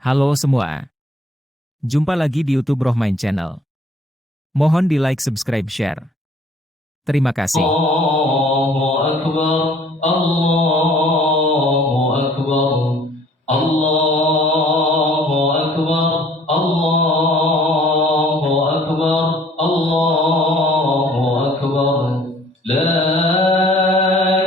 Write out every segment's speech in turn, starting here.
Halo semua. Jumpa lagi di YouTube Rohmain Channel. Mohon di like, subscribe, share. Terima kasih. Allahu Akbar, Allahu Akbar, Allahu Akbar, Allahu Akbar, Allahu Akbar. La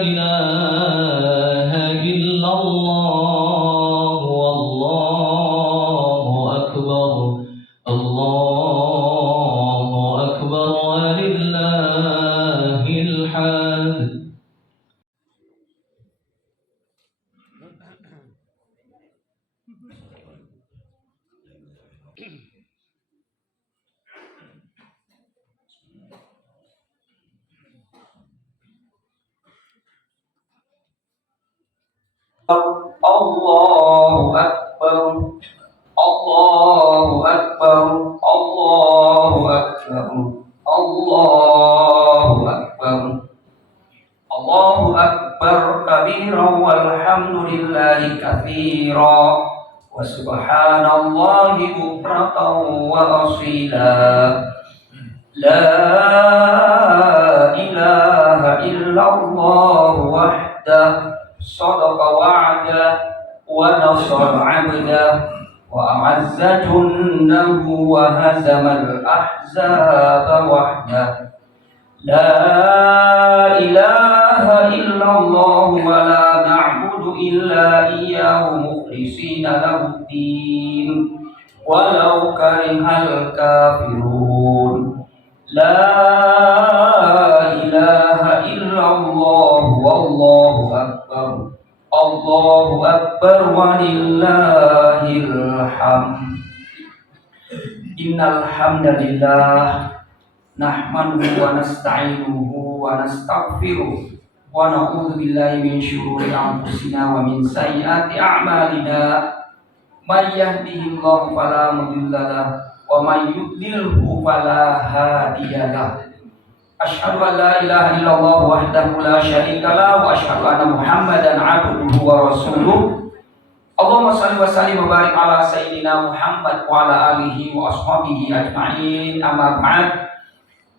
ilaha illallah, wallahu akbar, Allahu akbar, walillahil hamd. Allahu Akbar, Allahu Akbar, Allahu Akbar, Allahu Akbar, Allahu Akbar kabiran walhamdulillahi katsiran wa subhanallahi bukratan wa asila. La ilaha illallah wahdah sadaqa wa'dah wa nasara 'abdah wa a'azza jundahu wa hazamal ahzaba wahdah. La ilaha illallah wa la na'budu illa iyyahu mukhlishina lahu-d-din walau karihal kafirun. La ilaha illallah wallahu akbar, Allahu akbar walillahil hamd. Innal hamdalillah nahmaduhu wa nasta'inuhu wa nastaghfiruh wa na'udzu billahi min syururi anfusina wa min sayyiati a'malina. May yahdihillahu fala mudilla lahu wa may yudlilhu fala hadiyalah. Asyhadu an la ilaha illallah wahdahu la syarika lahu wa asyhadu anna Muhammadan 'abduhu wa rasuluh. Allahumma shalli wa sallim wa barik ala sayyidina Muhammad wa ala alihi wa ashabihi ajma'in. Amma ba'd.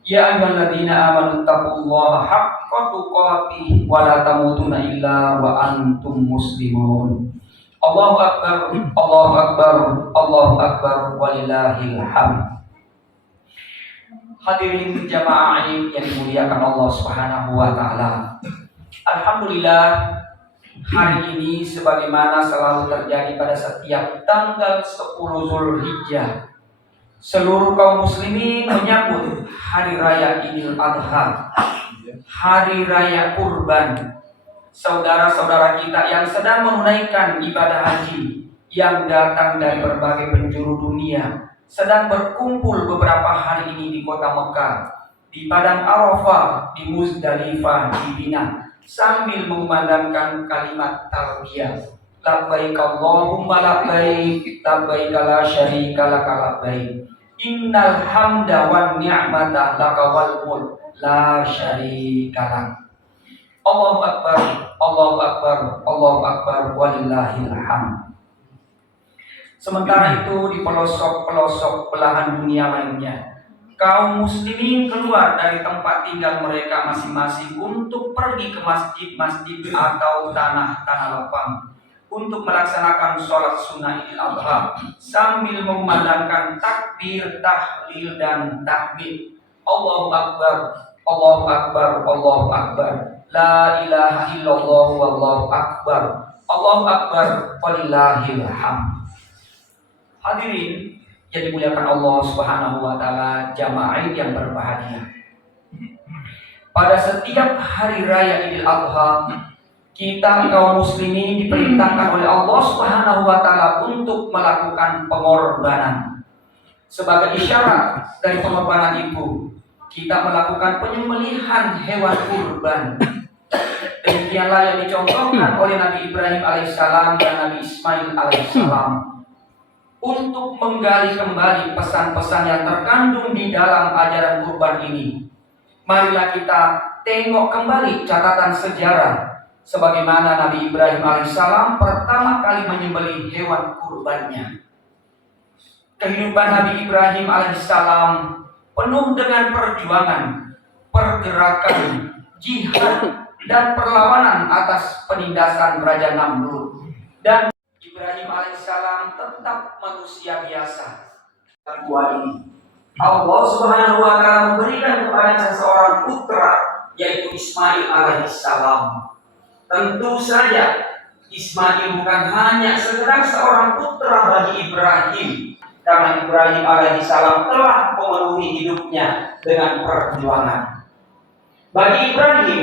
Ya ayyuhalladzina amanu taqullaha haqqa tuqatih wa la tamutunna illa wa antum muslimun. Allahu akbar, Allahu akbar, Allahu akbar walillahil hamd. Hadirin jamaah yang dimuliakan Allah Subhanahu wa taala. Alhamdulillah, hari ini sebagaimana selalu terjadi pada setiap tanggal 10 Zulhijjah, seluruh kaum muslimin menyambut hari raya Idul Adha, hari raya kurban. Saudara-saudara kita yang sedang menunaikan ibadah haji yang datang dari berbagai penjuru dunia sedang berkumpul beberapa hari ini di kota Mekah, di Padang Arafah, di Muzdalifah, di Mina, sambil mengumandangkan kalimat talbiyah. Labbaik Allahumma labbaik, labbaik la syarika laka labbaik. Innal hamda wan ni'mata laka wal mulk la syarika lak. Allahu akbar, Allahu akbar, Allahu akbar walillahil hamd. Sementara itu di pelosok-pelosok belahan dunia lainnya, kaum muslimin keluar dari tempat tinggal mereka masing-masing untuk pergi ke masjid-masjid atau tanah-tanah lapang untuk melaksanakan sholat sunnah Idul Adha sambil memandangkan takbir, tahlil dan tahmid. Allahu akbar, Allahu akbar, Allahu akbar. La ilaha illallah wallahu akbar, Allahu akbar walillahil hamd. Hadirin yang dimuliakan Allah Subhanahu wa taala, jamaah yang berbahagia. Pada setiap hari raya Idul Adha, kita kaum muslimin diperintahkan oleh Allah Subhanahu wa taala untuk melakukan pengorbanan. Sebagai isyarat dari pengorbanan itu, kita melakukan penyembelihan hewan kurban. Demikianlah yang dicontohkan oleh Nabi Ibrahim alaihissalam dan Nabi Ismail alaihissalam untuk menggali kembali pesan-pesan yang terkandung di dalam ajaran kurban ini. Marilah kita tengok kembali catatan sejarah sebagaimana Nabi Ibrahim alaihissalam pertama kali menyembelih hewan kurbannya. Kehidupan Nabi Ibrahim alaihissalam penuh dengan perjuangan, pergerakan, jihad, dan perlawanan atas penindasan Raja Namrud. Dan Ibrahim alaihissalam tetap manusia biasa. Ini Allah Subhanahu wa taala memberikan kepada seseorang putra, yaitu Ismail alaihissalam. Tentu saja Ismail bukan hanya sekedar seorang putra bagi Ibrahim, karena Ibrahim alaihissalam telah memenuhi hidupnya dengan perjuangan. Bagi Ibrahim,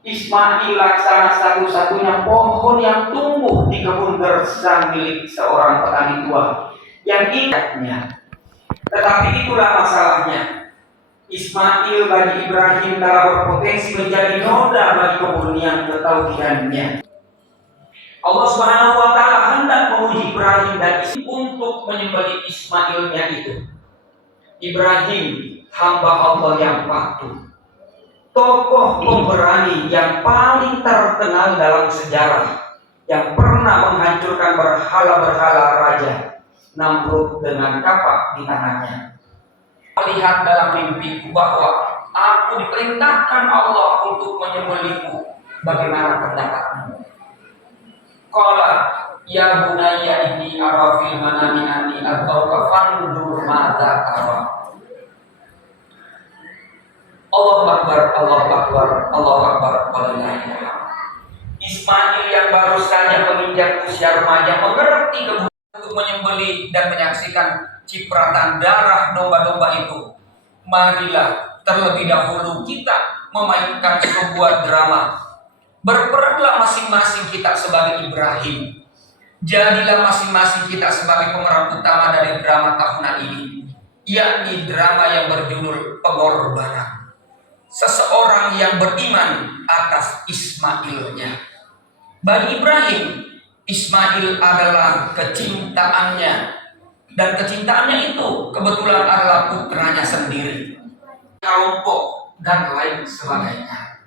Ismail laksana satu-satunya pohon yang tumbuh di kebun gersang milik seorang petani tua yang ingatnya. Tetapi itulah masalahnya. Ismail bagi Ibrahim telah berpotensi menjadi noda bagi kemurnian ketauhidannya. Allah Subhanahu wa taala hendak menguji Ibrahim dan untuk menyembelih Ismailnya itu. Ibrahim, hamba Allah yang patuh, tokoh pemberani yang paling terkenal dalam sejarah, yang pernah menghancurkan berhala-berhala raja Namrud dengan kapak di tangannya. Melihat dalam mimpiku bahwa aku diperintahkan Allah untuk menyembelihmu. Bagaimana pendapatmu? Qala ya bunayya inni ara fil manami anni atauka fandur madza tara. Allahu akbar, Allahu akbar, Allahu akbar. Ismail yang baru saja menginjak usia remaja mengerti kebutuhan untuk menyembelih dan menyaksikan cipratan darah domba-domba itu. Marilah terlebih dahulu kita memainkan sebuah drama. Berperanlah masing-masing kita sebagai Ibrahim. Jadilah masing-masing kita sebagai pemeran utama dari drama tahunan ini, yakni drama yang berjudul pengorbanan. Seseorang yang beriman atas Ismailnya. Bagi Ibrahim, Ismail adalah kecintaannya, dan kecintaannya itu kebetulan adalah putranya sendiri, kelompok dan lain sebagainya.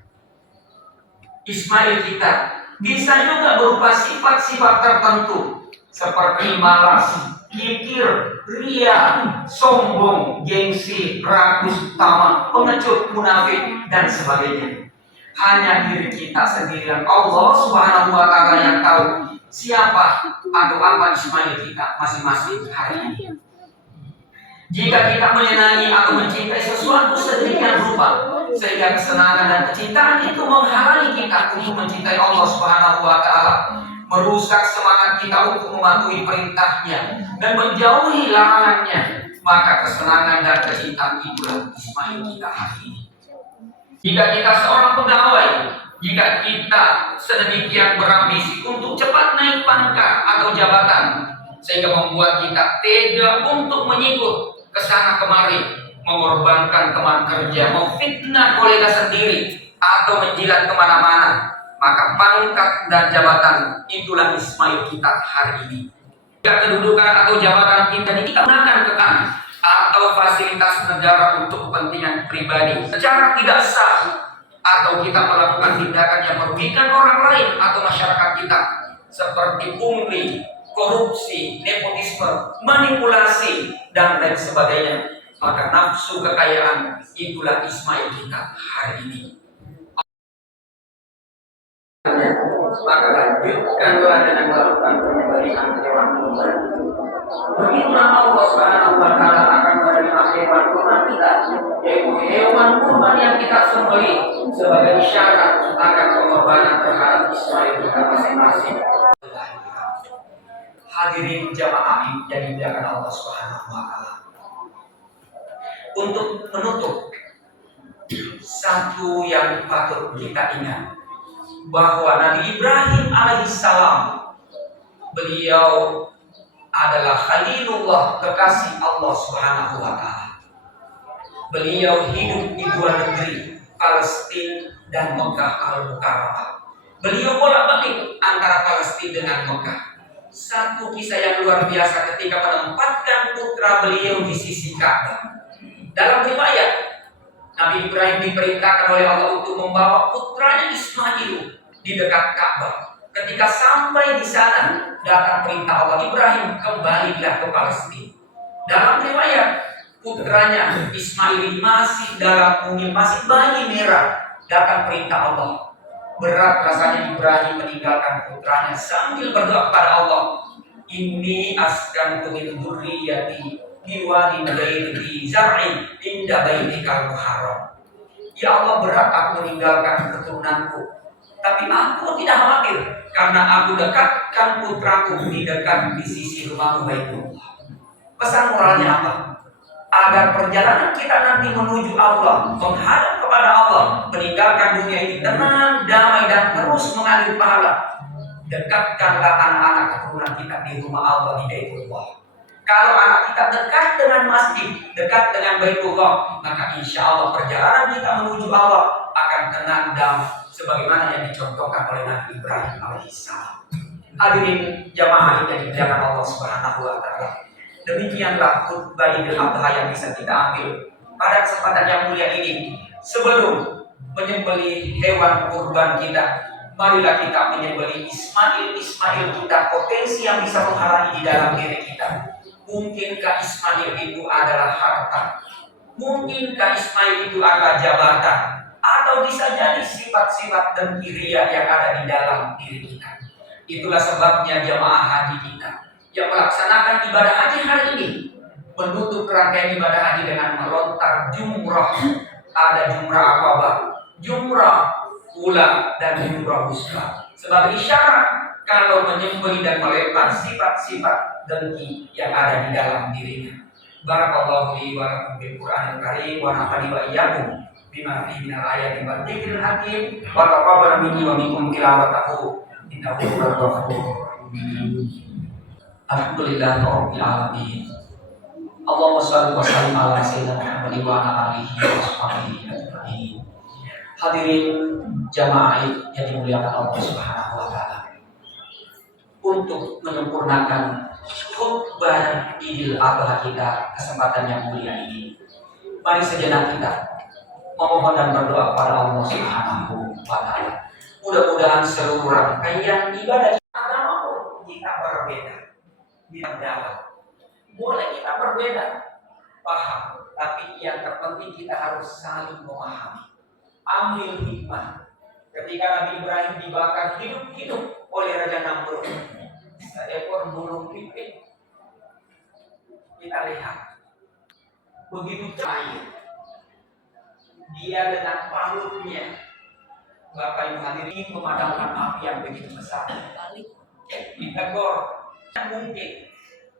Ismail kita bisa juga berupa sifat-sifat tertentu seperti malas, kikir, ria, sombong, gengsi, rakus, tamak, pengecut, munafik, dan sebagainya. Hanya diri kita sendiri yang Allah Subhanahu wa taala yang tahu siapa atau apa Ismail kita masing-masing hari ini. Jika kita menyenangi atau mencintai sesuatu sedemikian rupa sehingga kesenangan dan kecintaan itu menghalangi kita untuk mencintai Allah Subhanahu wa taala, merusak semangat kita untuk mematuhi perintahnya dan menjauhi larangannya, maka kesenangan dan kecintaan itulah Ismail kita hari ini. Jika kita seorang pegawai, jika kita sedemikian berambisi untuk cepat naik pangkat atau jabatan, sehingga membuat kita tega untuk menyikut kesana kemari, mengorbankan teman kerja, memfitnah kolega sendiri, atau menjilat kemana-mana, maka pangkat dan jabatan itulah Ismail kita hari ini. Jika kedudukan atau jabatan kita digunakan ke kanan atau fasilitas negara untuk kepentingan pribadi secara tidak sah, atau kita melakukan tindakan yang merugikan orang lain atau masyarakat kita seperti pungli, korupsi, nepotisme, manipulasi, dan lain sebagainya, maka nafsu kekayaan itulah Ismail kita hari ini. Maka lanjutkanlah dengan melakukan penyembelihan hewan kurban. Begitulah Allah Subhanahu wa taala akan menerima hewan kurban kita, yaitu hewan kurban yang kita sembelih sebagai isyarat akan pengorbanan terhadap Ismail kita masing-masing. Hadirin jamaah yang dimuliakan Allah Subhanahu wa taala. Untuk menutup, satu yang patut kita ingat, bahwa Nabi Ibrahim alaihissalam, beliau adalah Khalilullah, kekasih Allah Subhanahu wa taala. Beliau hidup di dua negeri, Palestina dan Mekah Al-Mukarramah. Beliau bolak-balik antara Palestina dengan Mekah. Satu kisah yang luar biasa ketika menempatkan putra beliau di sisi Ka'bah. Dalam riwayat, Nabi Ibrahim diperintahkan oleh Allah untuk membawa putranya Ismail di dekat Ka'bah. Ketika sampai di sana, datang perintah Allah, Ibrahim kembalilah ke Palestina. Dalam riwayat, putranya Ismail masih dalam mungkin masih bayi merah. Datang perintah Allah. Berat rasanya Ibrahim meninggalkan putranya sambil berdoa kepada Allah. Inni askantu min dzurriyyati biwadin ghairi zar'in inda baitikal muharram. Ya Allah, berat aku meninggalkan keturunanku, tapi aku tidak khawatir karena aku dekatkan putraku di sisi rumahmu Baitullah. Pesan moralnya apa? Agar perjalanan kita nanti menuju Allah, menghadap kepada Allah, meninggalkan dunia ini tenang, damai, dan terus mengalir pahala. Dekatkanlah anak-anak keturunan kita di rumah Allah, di Baitullah. Kalau anak kita dekat dengan masjid, dekat dengan Baitullah, maka insya Allah perjalanan kita menuju Allah akan tenang, damai, sebagaimana yang dicontohkan oleh Nabi Ibrahim alaihissalam. Hadirin jamaah yang dimuliakan Allah Subhanahu wa taala. Demikianlah khutbah Idul Adha yang bisa kita ambil pada kesempatan yang mulia ini. Sebelum menyembelih hewan kurban kita, marilah kita menyembelih Ismail kita, potensi yang bisa menghalangi di dalam diri kita. Mungkinkah Ismail itu adalah harta? Mungkinkah Ismail itu adalah jabatan? Atau bisa jadi sifat-sifat dengkiria yang ada di dalam diri kita. Itulah sebabnya jamaah haji kita yang melaksanakan ibadah haji hari ini menutup rangkaian ibadah haji dengan melontar jumrah. Ada jumrah aqabah, jumrah ula, dan jumrah wusta sebagai isyarat kalau menyembelih dan melempar sifat-sifat dengki yang ada di dalam dirinya. Barakallahu li wa lakum bil Qur'anil Karim wa nafa'ani wa iyyakum bima fihi minal ayati wal dzikril hakim wa taqabbal minni wa minkum tilawatahu innahu huwal ghafurur rahim. Alhamdulillah rabbil alamin. Allahumma shalli wa sallim ala sayyidina Muhammad wa ala alihi wa sahbihi ajma'in. Hadirin jamaah yang dimuliakan Allah Subhanahu wa taala. Untuk menyempurnakan khutbah Idul Adha kita kesempatan yang mulia ini, mari sejenak kita memohon dan berdoa kepada Allah Subhanahu wa taala. Mudah-mudahan seluruh rangkaian ibadah agama pun kita berbeda. Dalam boleh kita berbeda paham, tapi yang terpenting kita harus saling memahami. Ambil hikmah. Ketika Nabi Ibrahim dibakar hidup-hidup oleh Raja Namrud, seekor burung pipit, kita lihat begitu cair dia dengan palutnya. Bapak Ibu hadirin, memadamkan api yang begitu besar. Ditegur, mungkin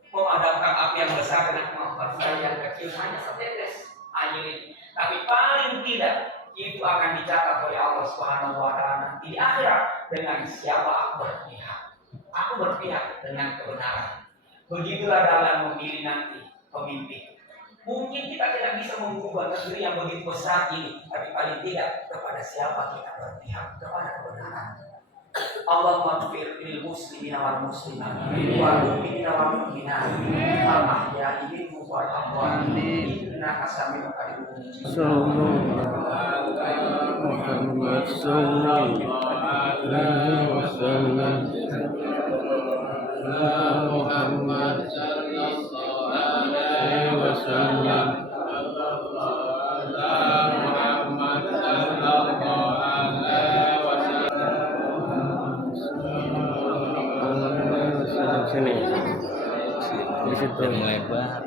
memadamkan api yang besar dengan kemampuan saya yang kecil hanya setetes air ini, tapi paling tidak itu akan dicatat oleh Allah Subhanahu wa taala di akhirat dengan siapa aku berpihak. Aku berpihak dengan kebenaran. Begitulah dalam memilih nanti pemimpin. Mungkin kita tidak bisa mengubah negeri yang begitu besar ini, tapi paling tidak kepada siapa kita berpihak, kepada kebenaran. Allahumma ighfir lil muslimina wal muslimat wal mu'minina wal mu'minat al ahya'i minhum wal amwat innaka sami'un qarib. Muhammad sallallahu alaihi wasallam. Muhammad sallallahu alaihi wasallam. Sini, di situ melebar.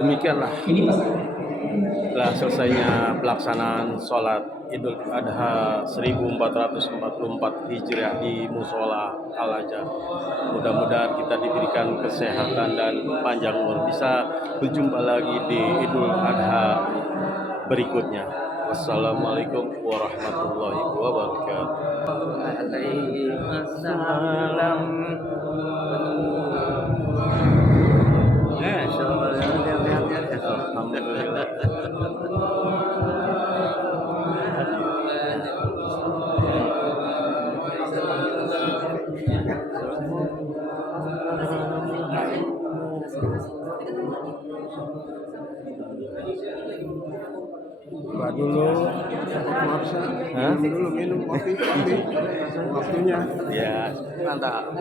Demikianlah setelah selesainya pelaksanaan sholat Idul Adha 1444 Hijriah di Musola Al-Azhar. Mudah-mudahan kita diberikan kesehatan dan panjang umur, bisa berjumpa lagi di Idul Adha berikutnya. Wassalamualaikum warahmatullahi wabarakatuh. Waalaikumsalam. Alhamdulillah. Coba dulu, maksa, minum dulu, minum kopi, waktunya. Ya. Mantap.